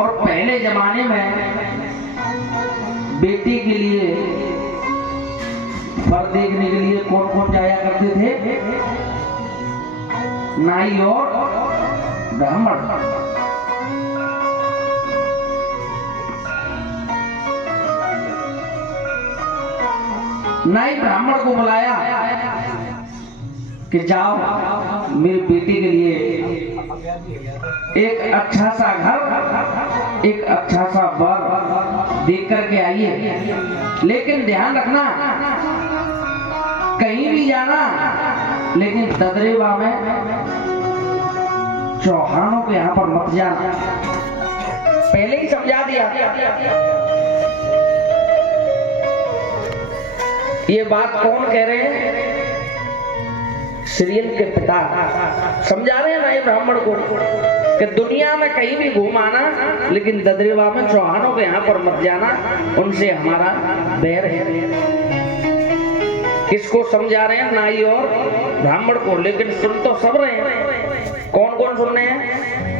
और पहले जमाने में बेटी के लिए वर देखने के लिए कौन कौन जाया करते थे? नाई और ब्राह्मण। नाई ब्राह्मण को बुलाया कि जाओ मेरी बेटी के लिए एक अच्छा सा घर, एक अच्छा सा वर देख करके आइए, लेकिन ध्यान रखना कहीं भी जाना, लेकिन ददरेवा में चौहानों के यहां पर मत जाना। पहले ही समझा दिया। ये बात कौन कह रहे हैं? सीरियल के पिता समझा रहे हैं नाई ब्राह्मण को कि दुनिया में कहीं भी घूमाना, लेकिन ददरेवा में चौहानों के यहाँ पर मत जाना, उनसे हमारा बैर है। किसको समझा रहे हैं? नाई और ब्राह्मण को। लेकिन सुन तो सब रहे हैं। कौन कौन सुन रहे हैं?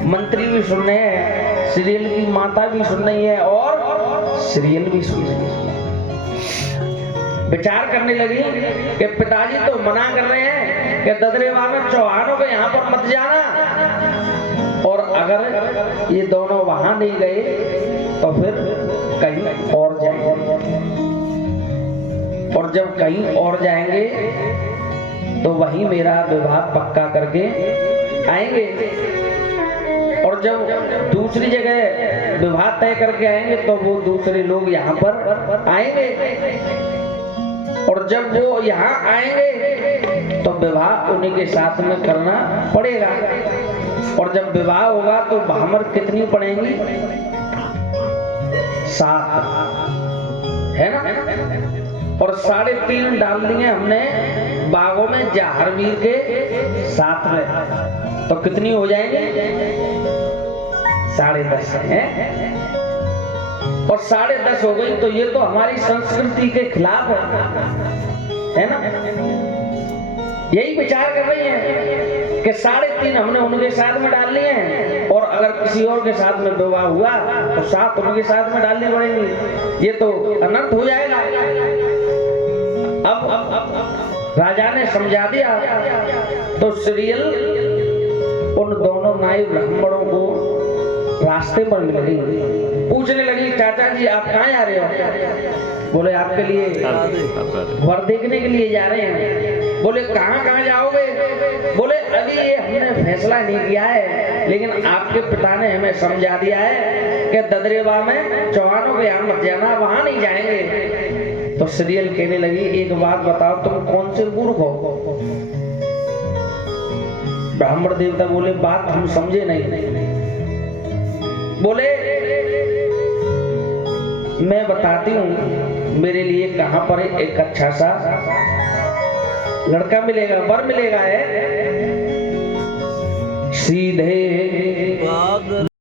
मंत्री भी सुन रहे हैं, सीरियल की माता भी सुन रही है और सीरियल भी सुन रही है। विचार करने लगी कि पिताजी तो मना कर रहे हैं कि ददरेवा में चौहानों के यहाँ पर मत जाना, और अगर ये दोनों वहां नहीं गए तो फिर कहीं और जाएंगे, और जब कहीं और जाएंगे तो वहीं मेरा विवाह पक्का करके आएंगे, और जब दूसरी जगह विवाह तय करके आएंगे तो वो दूसरे लोग यहाँ पर आएंगे, और जब वो यहाँ आएंगे तो विवाह उन्हीं के साथ में करना पड़ेगा, और जब विवाह होगा तो भामर कितनी पड़ेंगी? 7 है ना? और 3.5 डाल दिए हमने बागों में जहारवीर के साथ में, तो कितनी हो जाएंगे? 10.5 है, और 10.5 हो गई तो ये तो हमारी संस्कृति के खिलाफ है ना? यही विचार कर रही है कि 3.5 हमने उनके साथ में डाल लिए हैं, और अगर किसी और के साथ में विवाह हुआ तो 7 उनके साथ में डालनी पड़ेंगी, ये तो अनर्थ हो जाएगा। अब राजा ने समझा दिया तो सीरियल उन दोनों नाई ब्राह्मणों को रास्ते पर मिल गई। पूछने लगी, चाचा जी आप कहाँ जा रहे हो? बोले आपके लिए वर देखने के लिए जा रहे हैं। बोले कहाँ कहाँ जाओगे? बोले अभी ये हमने फैसला नहीं किया है, लेकिन आपके पिता ने हमें समझा दिया है कि ददरेवा में चौहानों के यहाँ मत जाना, वहां नहीं जाएंगे। तो सीरियल कहने लगी, एक बात बताओ, तुम कौन से मूर्ख हो? ब्राह्मण देवता बोले, बात हम समझे नहीं। बोले मैं बताती हूँ, मेरे लिए कहाँ पर एक अच्छा सा लड़का मिलेगा, वर मिलेगा है सीधे